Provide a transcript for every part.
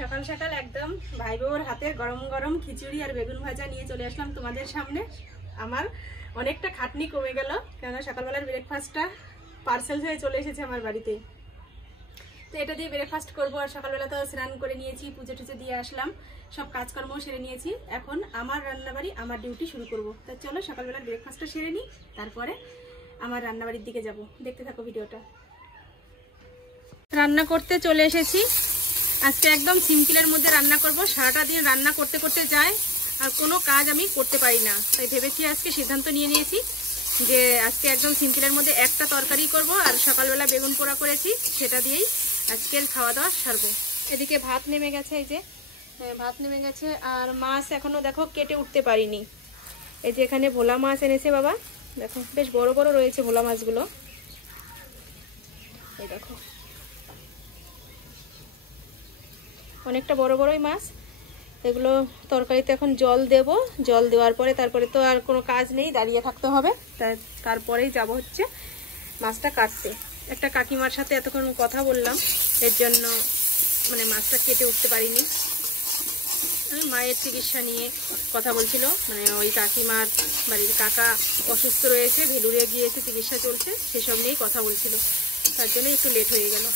সকাল সকাল একদম ভাই বউর হাতে গরম গরম খিচুড়ি আর বেগুন ভাজা নিয়ে চলে আসলাম তোমাদের সামনে। আমার অনেকটা খাটনি কমে গেল, কেননা সকালবেলার ব্রেকফাস্টটা পার্সেল হয়ে চলে এসেছে আমার বাড়িতে। তো এটা দিয়ে ব্রেকফাস্ট করবো। আর সকালবেলা তো স্নান করে নিয়েছি, পুজো টুজো দিয়ে আসলাম, সব কাজকর্ম সেরে নিয়েছি। এখন আমার রান্নাবাড়ি, আমার ডিউটি শুরু করবো। তা চলো সকালবেলার ব্রেকফাস্টটা সেরে নিই, তারপরে আমার রান্নাবাড়ির দিকে যাব। দেখতে থাকো ভিডিওটা। রান্না করতে চলে এসেছি। আজকে একদম সিম্পলের মধ্যে রান্না করব। সারাটা দিন রান্না করতে করতে যায় আর কোনো কাজ আমি করতে পারি না, তাই ভেবেছি আজকে সিদ্ধান্ত নিয়ে নিয়েছি যে আজকে একদম সিম্পলের মধ্যে একটা তরকারি করব। আর সকালবেলা বেগুন পোড়া করেছি, সেটা দিয়েই আজকের খাওয়া দাওয়া সারবো। এদিকে ভাত নেমে গেছে, এই যে ভাত নেমে গেছে। আর মাছ এখনো দেখো কেটে উঠতে পারিনি। এই যে এখানে ভোলা মাছ এনেছে বাবা, দেখো বেশ বড় বড় রয়েছে ভোলা মাছগুলো। এই দেখো অনেকটা বড় বড়ই মাছ। এগুলো তরকারিতে এখন জল দেব, জল দেওয়ার পরে তারপরে তো আর কোনো কাজ নেই, দাঁড়িয়ে থাকতে হবে। তারপরেই যাব হচ্ছে মাছটা কাটতে। একটা কাকিমার সাথে এতক্ষণ কথা বললাম, এর জন্য মানে মাছটা কেটে উঠতে পারিনি। মায়ের চিকিৎসা নিয়ে কথা বলছিল, মানে ওই কাকিমার বাড়ির কাকা অসুস্থ রয়েছে, ভেলুরে গিয়েছে, চিকিৎসা চলছে, সেসব নিয়েই কথা বলছিল, তার জন্য একটু লেট হয়ে গেল।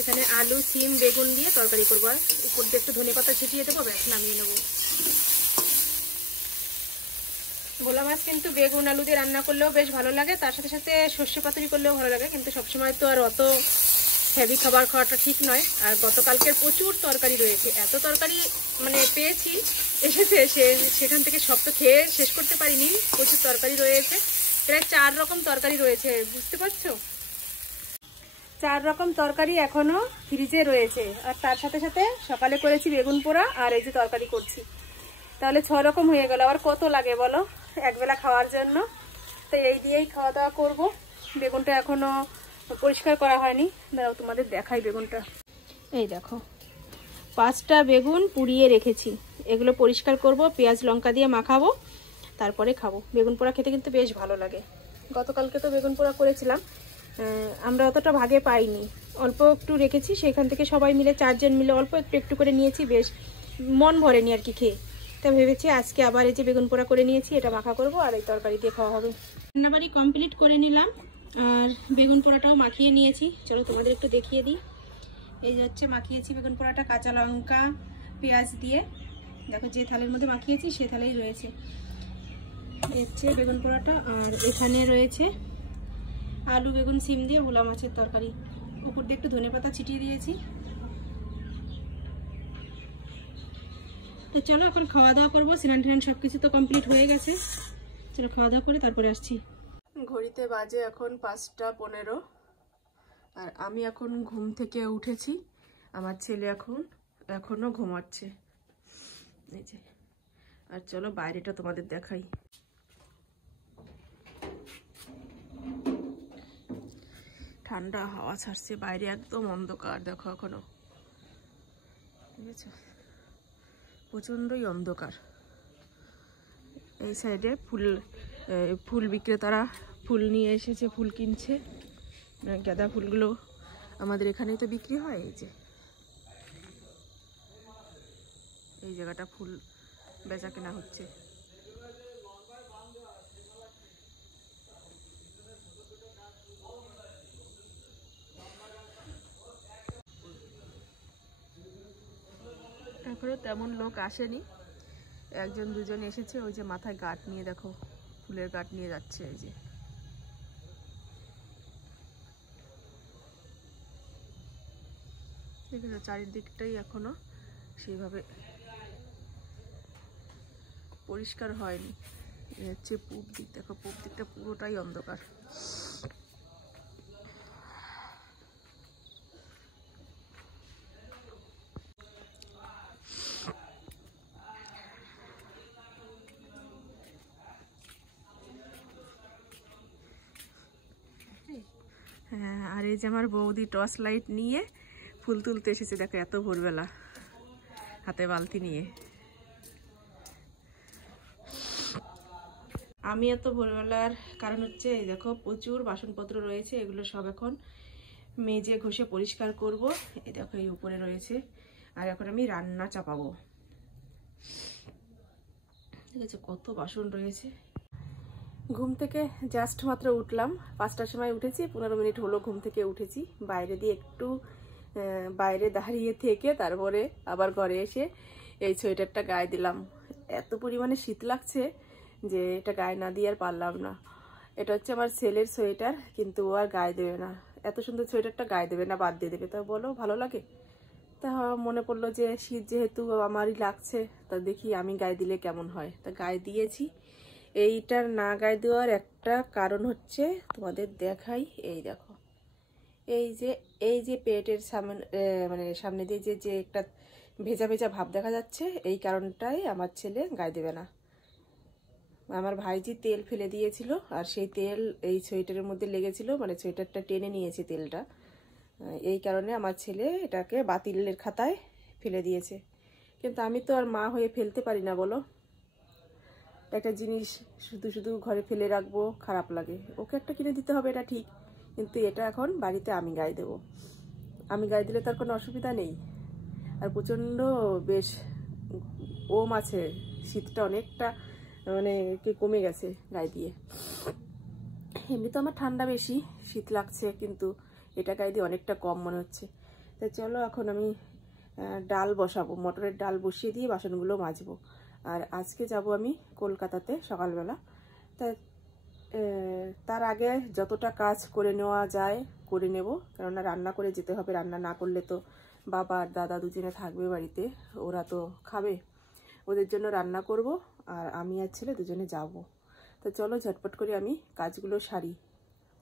এখানে আলু সিম বেগুন দিয়ে তরকারি করবো, আর উপর দিয়ে একটু ধনেপাতা ছিটিয়ে দেবো, ব্যাস নামিয়ে নেবো। ভোলা মাছ কিন্তু বেগুন আলু দিয়ে রান্না করলেও বেশ ভালো লাগে, তার সাথে সাথে সর্ষে পাতুরি করলেও ভালো লাগে, কিন্তু সবসময় তো আর অত হেভি খাবার খাওয়াটা ঠিক নয়। আর গতকালকের প্রচুর তরকারি রয়েছে, এত তরকারি মানে পেয়েছি এসেছে, সেখান থেকে সব তো খেয়ে শেষ করতে পারিনি। প্রচুর তরকারি রয়েছে, প্রায় 4 রকম তরকারি রয়েছে, বুঝতে পারছো? 4 রকম তরকারি এখনো ফ্রিজে রয়েছে। আর তার সাথে সাথে সকালে করেছি বেগুন পোড়া, আর এই যে তরকারি করছি, তাহলে 6 রকম হয়ে গেল। আর কত লাগে বলো একবেলা খাওয়ার জন্য? তো এই দিয়েই খাওয়া দাওয়া করবো। বেগুনটা এখনো পরিষ্কার করা হয়নি, দাঁড়াও তোমাদের দেখাই বেগুনটা। এই দেখো 5টা বেগুন পুড়িয়ে রেখেছি, এগুলো পরিষ্কার করব, পেঁয়াজ লঙ্কা দিয়ে মাখাবো, তারপরে খাবো। বেগুন পোড়া খেতে কিন্তু বেশ ভালো লাগে। গতকালকে তো বেগুন পোড়া করেছিলাম, আমরা অতটা ভাগে পাইনি, অল্প একটু রেখেছি, সেখান থেকে সবাই মিলে 4 জন মিলে অল্প একটু একটু করে নিয়েছি, বেশ মন ভরেনি আর কি খেয়ে। তা ভেবেছি আজকে আবার এই যে বেগুন পোড়া করে নিয়েছি, এটা মাখা করব আর এই তরকারি দিয়ে খাওয়া হবে। রান্নাবাড়ি কমপ্লিট করে নিলাম, আর বেগুন পোড়াটাও মাখিয়ে নিয়েছি। চলো তোমাদের একটু দেখিয়ে দিই। এই যে হচ্ছে মাখিয়েছি বেগুন পোড়াটা কাঁচা লঙ্কা পেঁয়াজ দিয়ে, দেখো যে থালের মধ্যে মাখিয়েছি সে থালেই রয়েছে। এই হচ্ছে বেগুন পোড়াটা, আর এখানে রয়েছে আলু বেগুন সিম দিয়ে ভোলা মাছের তরকারি, উপর দিয়ে একটু ধনেপাতা ছিটিয়ে দিয়েছি। তো চলো এখন খাওয়া দাওয়া করবো। স্নান টান সব কিছু তো কমপ্লিট হয়ে গেছে, চলো খাওয়া দাওয়া করে তারপরে আসছি। ঘড়িতে বাজে এখন 5টা 15, আর আমি এখন ঘুম থেকে উঠেছি। আমার ছেলে এখনো ঘুমাচ্ছে, এই যে। আর চলো বাইরেটা তোমাদের দেখাই। ঠান্ডা হাওয়া ছাড়ছে, বাইরে একদম অন্ধকার, দেখো এখনো, ঠিক আছে, প্রচণ্ডই অন্ধকার। এই সাইডে ফুল বিক্রেতারা ফুল নিয়ে এসেছে, ফুল কিনছে। গাঁদা ফুলগুলো আমাদের এখানেই তো বিক্রি হয়। এই যে এই জায়গাটা ফুল বেচা কেনা হচ্ছে। এখনো তেমন লোক আসেনি, 1 জন 2 জন এসেছে। ওই যে মাথায় গাঁট নিয়ে, দেখো ফুলের গাঁট নিয়ে যাচ্ছে। এই যে দেখেছো, চারিদিকটাই এখনো সেইভাবে পরিষ্কার হয়নি। এই হচ্ছে পূব দিক, দেখো পূব দিকটা পুরোটাই অন্ধকার। হ্যাঁ, আর এই যে আমার বৌদি টর্চ লাইট নিয়ে ফুল তুলতে এসেছে, দেখো এত ভোরবেলা, হাতে বালতি নিয়ে। আমি এত ভোরবেলার কারণ হচ্ছে এই দেখো প্রচুর বাসনপত্র রয়েছে, এগুলো সব এখন মেজে ঘষে পরিষ্কার করব। এই দেখো এই উপরে রয়েছে, আর এখন আমি রান্না চাপাবো। ঠিক আছে, কত বাসন রয়েছে। ঘুম থেকে জাস্ট মাত্র উঠলাম, 5টার সময় উঠেছি, 15 মিনিট হলো ঘুম থেকে উঠেছি। বাইরে দিয়ে একটু বাইরে দাঁড়িয়ে থেকে তারপরে আবার ঘরে এসে এই সোয়েটারটা গায়ে দিলাম। এত পরিমাণে শীত লাগছে যে এটা গায়ে না দিয়ে আর পারলাম না। এটা হচ্ছে আমার ছেলের সোয়েটার, কিন্তু ও আর গায়ে দেবে না। এত সুন্দর সোয়েটারটা গায়ে দেবে না, বাদ দিয়ে দেবে। তা বলো ভালো লাগে? তা মনে পড়লো যে শীত যেহেতু আমারই লাগছে, তা দেখি আমি গায়ে দিলে কেমন হয়। তা গায়ে দিয়েছি। এইটার না গায়ে দেওয়ার একটা কারণ হচ্ছে, তোমাদের দেখাই, এই দেখো, এই যে পেটের সামনে মানে সামনে দিয়ে যে একটা ভেজা ভেজা ভাব দেখা যাচ্ছে, এই কারণটাই আমার ছেলে গায়ে দেবে না। আমার ভাইজি তেল ফেলে দিয়েছিল, আর সেই তেল এই সোয়েটারের মধ্যে লেগেছিল, মানে সোয়েটারটা টেনে নিয়েছে তেলটা। এই কারণে আমার ছেলে এটাকে বাতিলের খাতায় ফেলে দিয়েছে। কিন্তু আমি তো আর মা হয়ে ফেলতে পারি না, বলো। একটা জিনিস শুধু শুধু ঘরে ফেলে রাখবো, খারাপ লাগে। ওকে একটা কিনে দিতে হবে, এটা ঠিক, কিন্তু এটা এখন বাড়িতে আমি গায়ে দেবো। আমি গায়ে দিলে তার কোনো অসুবিধা নেই। আর প্রচণ্ড বেশ ওম আছে, শীতটা অনেকটা মানে কি কমে গেছে গায়ে দিয়ে। এমনি তো আমার ঠান্ডা বেশি, শীত লাগছে, কিন্তু এটা গায়ে দিয়ে অনেকটা কম মনে হচ্ছে। তাই চলো এখন আমি ডাল বসাবো, মটরের ডাল বসিয়ে দিয়ে বাসনগুলো মাজবো। আর আজকে যাব আমি কলকাতাতে সকালবেলা। তার আগে যতটা কাজ করে নেওয়া যায় করে নেব, কেননা রান্না করে যেতে হবে। রান্না না করলে তো বাবা আর দাদা দুজনে থাকবে বাড়িতে, ওরা তো খাবে। ওদের জন্য রান্না করব, আর আমি আর ছেলে দুজনে যাব। তো চলো ঝটপট করে আমি কাজগুলো সারি।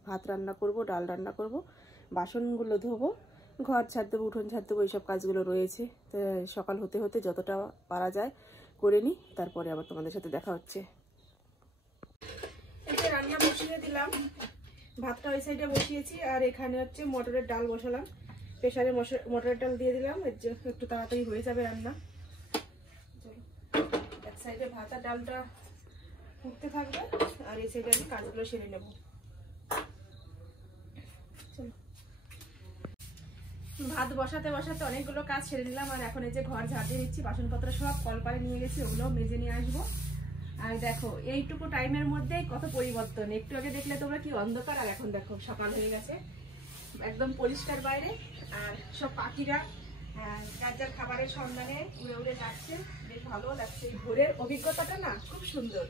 ভাত রান্না করব, ডাল রান্না করব, বাসনগুলো ধোবো, ঘর ঝাড় দেবো, উঠোন ঝাড় দেবো, এইসব কাজগুলো রয়েছে। তো সকাল হতে হতে যতটা পারা যায় করে নিই, তারপরে আবার তোমাদের সাথে দেখা হচ্ছে। এই যে রান্না বসিয়ে দিলাম, ভাতটা ওই সাইডে বসিয়েছি, আর এখানে হচ্ছে মটরের ডাল বসালাম। প্রেসারে মটরের ডাল দিয়ে দিলাম, এর জন্য একটু তাড়াতাড়ি হয়ে যাবে রান্না। এক সাইডে ভাত আর ডালটা ফুটতে থাকবে, আর এই সাইডে আমি কাজগুলো সেরে নেব। ভাত বসাতে বসাতে অনেকগুলো কাজ সেরে নিলাম, আর এখন এই যে ঘর ঝাড় দিয়ে নিচ্ছি। বাসনপত্র সব কলপারে নিয়ে গেছি, ওগুলো মেজে নিয়ে আসবো। আর দেখো এইটুকু টাইমের মধ্যেই কত পরিবর্তন। একটু আগে দেখলে তোমরা কি অন্ধকার, আর এখন দেখো সকাল হয়ে গেছে, একদম পরিষ্কার বাইরে। আর সব পাখিরা যার যার খাবারের সন্ধানে উড়ে উড়ে যাচ্ছে, বেশ ভালো লাগছে। ভোরের অভিজ্ঞতাটা না খুব সুন্দর।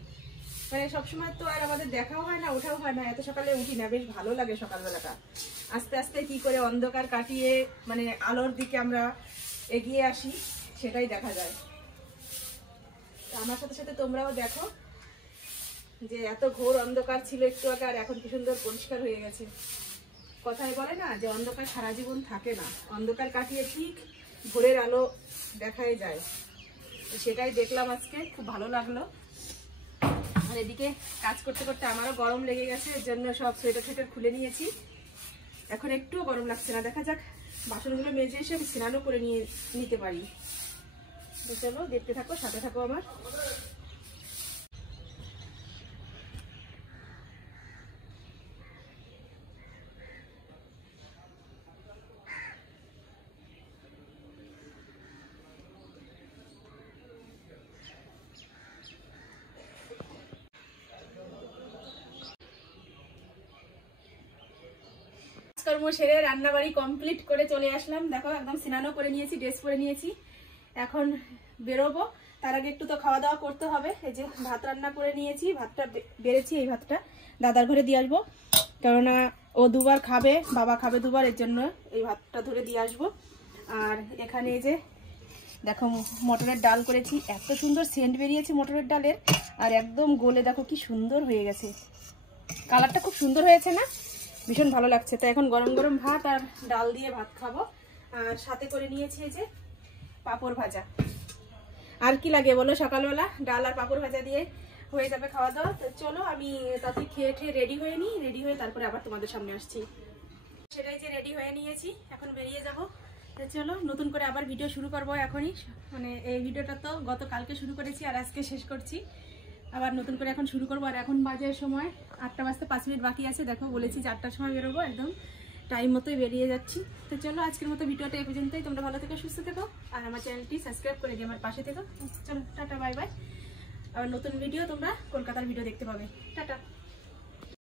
মানে সবসময় তো আর আমাদের দেখাও হয় না, ওঠাও হয় না, এত সকালে উঠি না, বেশ ভালো লাগে সকালবেলাটা। আস্তে আস্তে কি করে অন্ধকার কাটিয়ে মানে আলোর দিকে আমরা এগিয়ে আসি, সেটাই দেখা যায়। আমার সাথে সাথে তোমরাও দেখো যে এত ঘোর অন্ধকার ছিল একটু আগে, আর এখন কি সুন্দর পরিষ্কার হয়ে গেছে। কথায় বলে না যে অন্ধকার সারা জীবন থাকে না, অন্ধকার কাটিয়ে ঠিক ভোরের আলো দেখাই যায়। সেটাই দেখলাম আজকে, খুব ভালো লাগলো। আর এদিকে কাজ করতে করতে আমারও গরম লেগে গেছে, এর জন্য সব সোয়েটার টোয়েটার খুলে নিয়েছি। এখন একটুও গরম লাগছে না। দেখা যাক, বাসনগুলো মেজে এসে আমি স্নানও করে নিতে পারি। তো চলো দেখতে থাকো, সাথে থাকো আমার। কর্ম সেরে রান্নাবাড়ি কমপ্লিট করে চলে আসলাম। দেখো একদম স্নানও করে নিয়েছি, ড্রেস পরে নিয়েছি, এখন বেরোবো। তার আগে একটু তো খাওয়া দাওয়া করতে হবে। এই যে ভাত রান্না করে নিয়েছি, ভাতটা বেড়েছি, এই ভাতটা দাদার ঘরে দিয়ে আসবো, কেননা ও দুবার খাবে, বাবা খাবে দুবার, এর জন্য এই ভাতটা ধরে দিয়ে আসবো। আর এখানে এই যে দেখো মটরের ডাল করেছি, এত সুন্দর সেন্ট বেরিয়েছে মটরের ডালের, আর একদম গলে দেখো কি সুন্দর হয়ে গেছে, কালারটা খুব সুন্দর হয়েছে না, ভীষণ ভালো লাগছে। তো এখন গরম গরম ভাত আর ডাল দিয়ে ভাত খাবো। আর সাথে করে নিয়েছি এই যে পাঁপড় ভাজা। আর কি লাগে বলো, সকালবেলা ডাল আর পাঁপড় ভাজা দিয়ে হয়ে যাবে খাওয়া দাওয়া। তো চলো আমি তাতে খেয়ে ঠেয়ে রেডি হয়ে নিই, রেডি হয়ে তারপরে আবার তোমাদের সামনে আসছি। সেটাই যে রেডি হয়ে নিয়েছি, এখন বেরিয়ে যাব। তো চলো নতুন করে আবার ভিডিও শুরু করবো এখনই। মানে এই ভিডিওটা তো গতকালকে শুরু করেছি, আর আজকে শেষ করছি, আবার নতুন করে এখন শুরু করবো। আর এখন বাজে সময় 8টা বাজতে 5 মিনিট বাকি আছে। দেখো বলেছি যে 8টার সময় বেরোবো, একদম টাইম মতোই বেরিয়ে যাচ্ছি। তো চলো আজকের মতো ভিডিওটা এই পর্যন্তই। তোমরা ভালো থেকো, সুস্থ থেকো, আর আমার চ্যানেলটি সাবস্ক্রাইব করে দিয়ে আমার পাশে থেকো। চলো টাটা, বাই বাই। আবার নতুন ভিডিও তোমরা কলকাতার ভিডিও দেখতে পাবে। টাটা।